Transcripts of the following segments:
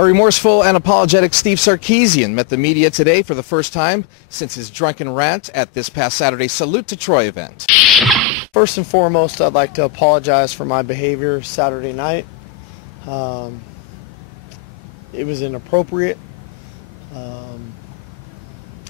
A remorseful and apologetic Steve Sarkisian met the media today for the first time since his drunken rant at this past Saturday's Salute to Troy event. First and foremost, I'd like to apologize for my behavior Saturday night. It was inappropriate.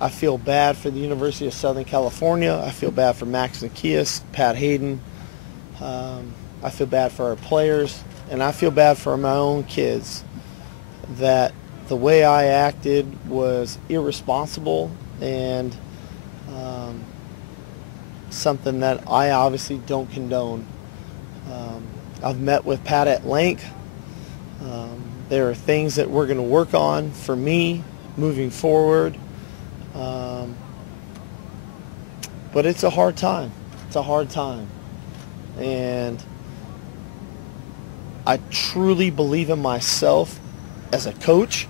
I feel bad for the University of Southern California. I feel bad for Max Nikias, Pat Hayden. I feel bad for our players, and I feel bad for my own kids that the way I acted was irresponsible and something that I obviously don't condone. I've met with Pat at length. There are things that we're going to work on for me moving forward. But it's a hard time. It's a hard time. And I truly believe in myself as a coach.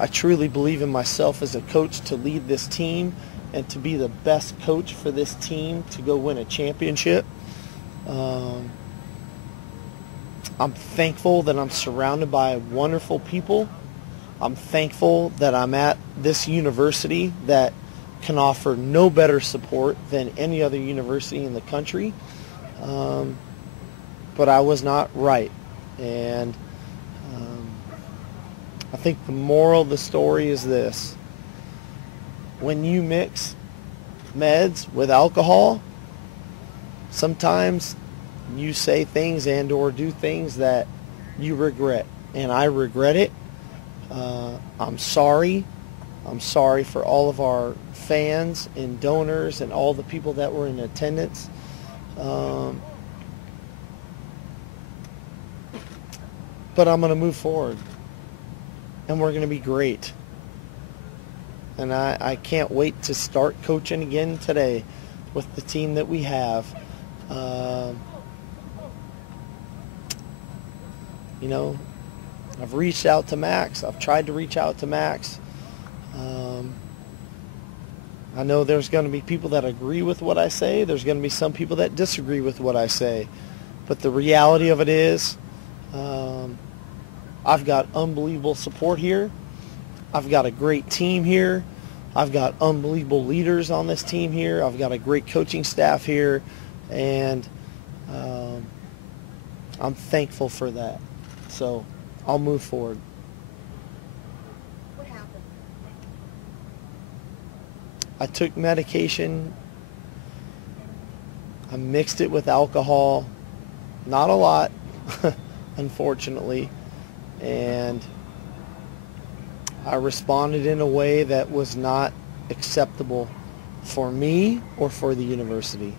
I truly believe in myself as a coach to lead this team and to be the best coach for this team to go win a championship. I'm thankful that I'm surrounded by wonderful people. I'm thankful that I'm at this university that can offer no better support than any other university in the country. But I was not right. And I think the moral of the story is this. When you mix meds with alcohol, sometimes you say things and or do things that you regret. And I regret it. I'm sorry. I'm sorry for all of our fans and donors and all the people that were in attendance. But I'm going to move forward. And we're going to be great. And I can't wait to start coaching again today with the team that we have. You know, I've reached out to Max. I've tried to reach out to Max. I know there's going to be people that agree with what I say. There's going to be some people that disagree with what I say. But the reality of it is, I've got unbelievable support here. I've got a great team here. I've got unbelievable leaders on this team here. I've got a great coaching staff here. And I'm thankful for that. So I'll move forward. What happened? I took medication. I mixed it with alcohol. Not a lot, unfortunately. And I responded in a way that was not acceptable for me or for the university.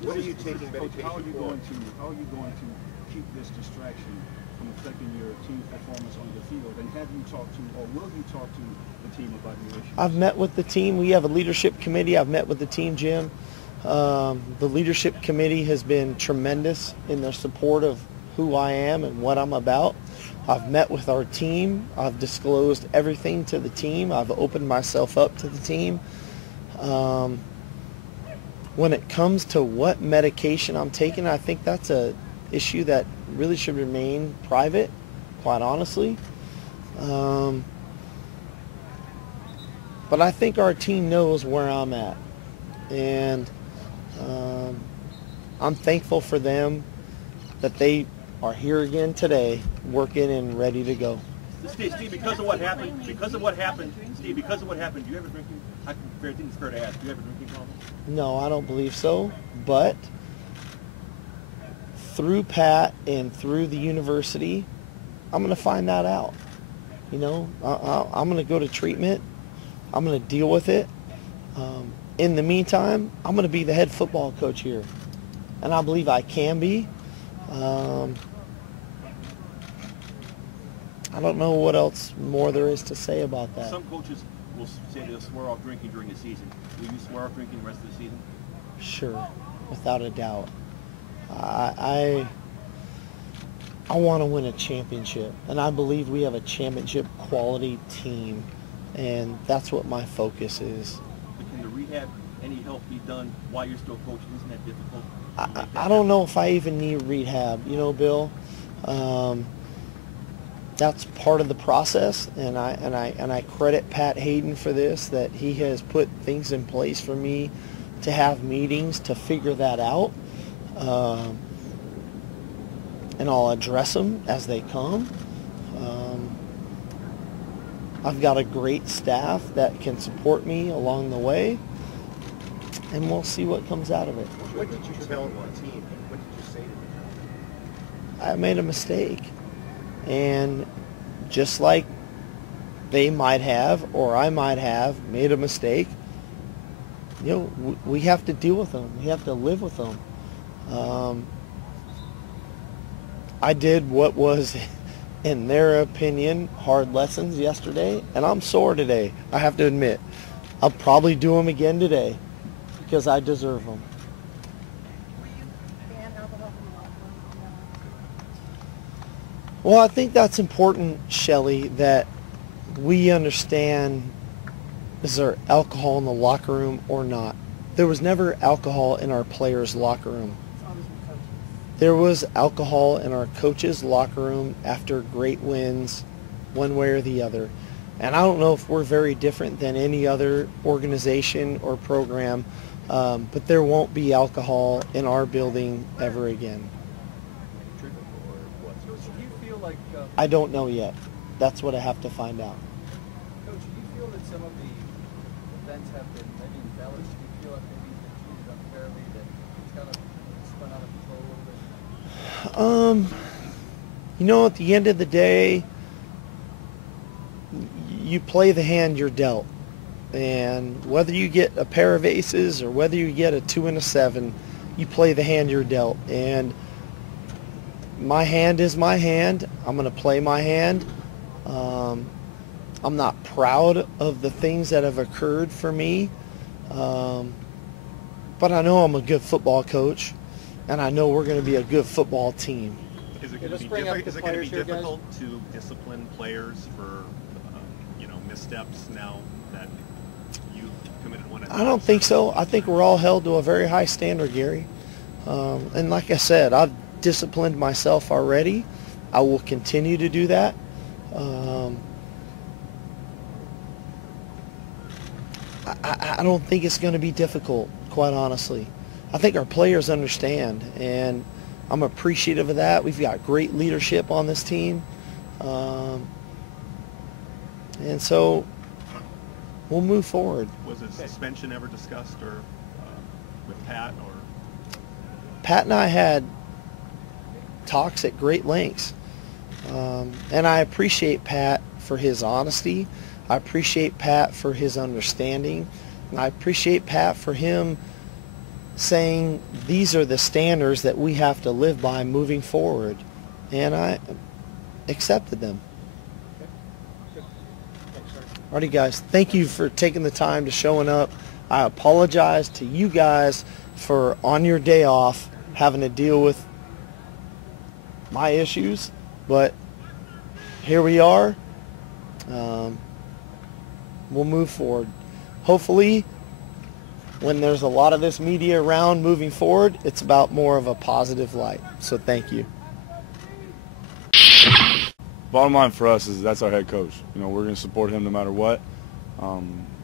What are you taking medication for? How are you going to keep this distraction from affecting your team's performance on the field? And have you talked to, or will you talk to the team about your issues? I've met with the team. We have a leadership committee. I've met with the team, Jim. The leadership committee has been tremendous in their support of who I am and what I'm about. I've met with our team. I've disclosed everything to the team. I've opened myself up to the team. When it comes to what medication I'm taking, I think that's a issue that really should remain private, quite honestly. But I think our team knows where I'm at. And I'm thankful for them that they are here again today, working and ready to go. Steve, because of what happened, Steve, because of what happened, do you have a drinking, I think it's fair to ask, do you have a drinking problem? No, I don't believe so, but through Pat and through the university, I'm going to find that out. You know, I'm going to go to treatment. I'm going to deal with it. In the meantime, I'm going to be the head football coach here, and I believe I can be. I don't know what else more there is to say about that. Some coaches will say they'll swear off drinking during the season. Will you swear off drinking the rest of the season? Sure, without a doubt. I want to win a championship, and I believe we have a championship quality team, and that's what my focus is. But can the rehab, any help be done while you're still coaching? Isn't that difficult? I don't know if I even need rehab, you know, Bill. that's part of the process, and I credit Pat Hayden for this, that he has put things in place for me to have meetings to figure that out, and I'll address them as they come. I've got a great staff that can support me along the way, and we'll see what comes out of it. What did you tell the team? What did you say to them? I made a mistake, and just like they might have, or I might have made a mistake, you know, we have to deal with them. We have to live with them. I did what was, in their opinion, hard lessons yesterday, and I'm sore today, I have to admit. I'll probably do them again today because I deserve them. Were you banned alcohol from the locker room? Well, I think that's important, Shelley, that we understand, is there alcohol in the locker room or not? There was never alcohol in our players' locker room. It's always been coaches. There was alcohol in our coaches' locker room after great wins, one way or the other. And I don't know if we're very different than any other organization or program, but there won't be alcohol in our building ever again. Coach, do you feel like, I don't know yet. That's what I have to find out. Coach, do you feel that some of the events have been maybe embellished? Do you feel like maybe it's been treated unfairly, that it's kind of spun out of control a little bit? You know, at the end of the day, you play the hand you're dealt. And whether you get a pair of aces or whether you get a 2 and a 7, you play the hand you're dealt. And my hand is my hand. I'm going to play my hand. I'm not proud of the things that have occurred for me. But I know I'm a good football coach, and I know we're going to be a good football team. Is it Yeah, going let's to be, bring up the is it going to be players here, guys. difficult to discipline players for, missteps now that you committed one? I don't think so. I think we're all held to a very high standard, Gary. And like I said, I've disciplined myself already. I will continue to do that. I don't think it's going to be difficult, quite honestly. I think our players understand, and I'm appreciative of that. We've got great leadership on this team. And so we'll move forward. Was a suspension ever discussed or with Pat or? Pat and I had talks at great lengths. And I appreciate Pat for his honesty. I appreciate Pat for his understanding. And I appreciate Pat for him saying these are the standards that we have to live by moving forward. And I accepted them. Alrighty, guys. Thank you for taking the time to showing up. I apologize to you guys for, on your day off, having to deal with my issues. But here we are. We'll move forward. Hopefully, when there's a lot of this media around moving forward, it's about more of a positive light. So thank you. Bottom line for us is that's our head coach. We're going to support him no matter what.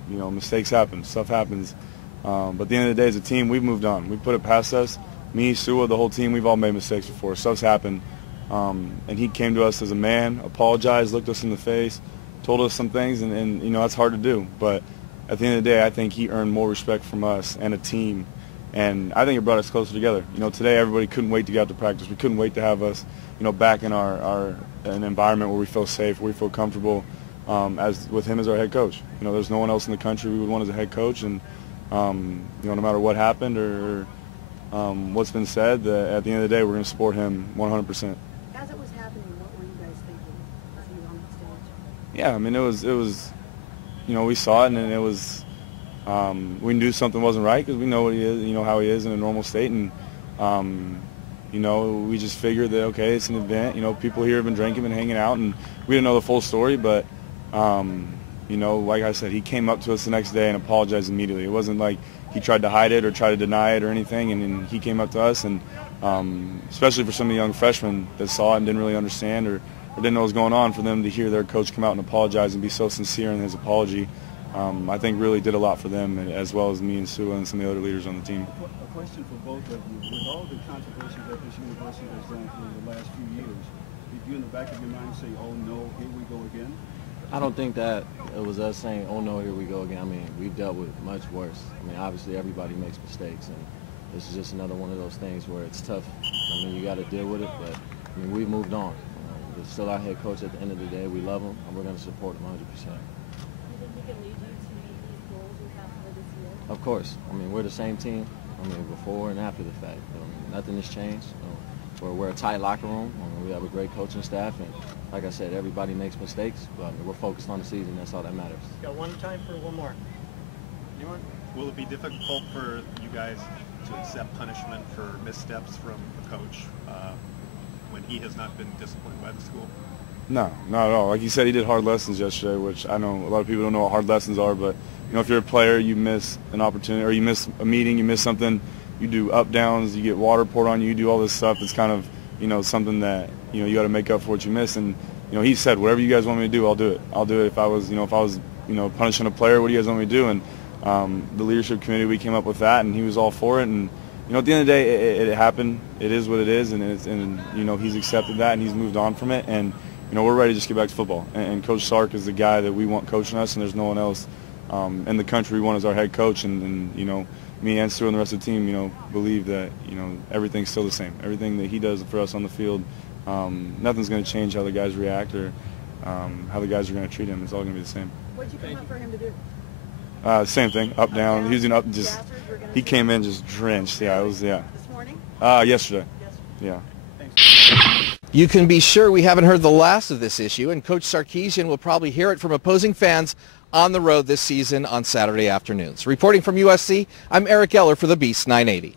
Mistakes happen. Stuff happens. But at the end of the day, as a team, we've moved on. We put it past us. Me, Sua, the whole team, we've all made mistakes before. Stuff's happened. And he came to us as a man, apologized, looked us in the face, told us some things, and that's hard to do. But at the end of the day, I think he earned more respect from us and a team. And I think it brought us closer together. Today everybody couldn't wait to get out to practice. We couldn't wait to have us, back in an environment where we feel safe, where we feel comfortable, as with him as our head coach. There's no one else in the country we would want as a head coach, and no matter what happened or what's been said, at the end of the day, we're going to support him 100%. As it was happening, what were you guys thinking as he was on the stage? Yeah, it was, we saw it, and it was, we knew something wasn't right because we know what he is, how he is in a normal state, and we just figured that, okay, it's an event, people here have been drinking and hanging out, and we didn't know the full story, but like I said, he came up to us the next day and apologized immediately. It wasn't like he tried to hide it or try to deny it or anything, and he came up to us, and especially for some of the young freshmen that saw it and didn't really understand or or didn't know what was going on, for them to hear their coach come out and apologize and be so sincere in his apology, I think really did a lot for them, as well as me and Sue and some of the other leaders on the team. A question for both of you. With all the controversy that this university has gone through in the last few years, did you in the back of your mind say, oh no, here we go again? I don't think that it was us saying, oh no, here we go again. I mean, we've dealt with much worse. I mean, obviously everybody makes mistakes, and this is just another one of those things where it's tough. I mean, you got to deal with it, but I mean, we've moved on. He's still our head coach at the end of the day. We love him, and we're going to support him 100%. Do you think he can lead you to meet these goals you have for this year? Of course. I mean, we're the same team. I mean, before and after the fact. Nothing has changed. We're a tight locker room. We have a great coaching staff, and like I said, everybody makes mistakes, but we're focused on the season. That's all that matters. Got one time for one more. Anyone? Will it be difficult for you guys to accept punishment for missteps from the coach when he has not been disciplined by the school? No, not at all. Like you said, he did hard lessons yesterday, which I know a lot of people don't know what hard lessons are, but you know, if you're a player, you miss an opportunity, or you miss a meeting, you miss something, you do up downs, you get water poured on you, you do all this stuff. It's kind of, you know, something that, you know, you got to make up for what you miss. And you know, he said, whatever you guys want me to do, I'll do it. I'll do it. If I was punishing a player, what do you guys want me to do? And the leadership committee, we came up with that, and he was all for it. And you know, at the end of the day, it happened. It is what it is, and you know, he's accepted that, and he's moved on from it. And you know, we're ready to just get back to football. And Coach Sark is the guy that we want coaching us, and there's no one else in the country we want as our head coach. And you know, me and Stu and the rest of the team, you know, believe that, you know, everything's still the same. Everything that he does for us on the field, nothing's going to change how the guys react or how the guys are going to treat him. It's all going to be the same. What did you come up for him to do? Same thing, up, down. He was up, just he came in just drenched. Yeah, it was, yeah. This morning? Yesterday. Yeah. You can be sure we haven't heard the last of this issue, and Coach Sarkisian will probably hear it from opposing fans on the road this season on Saturday afternoons. Reporting from USC, I'm Eric Eller for the Beast 980.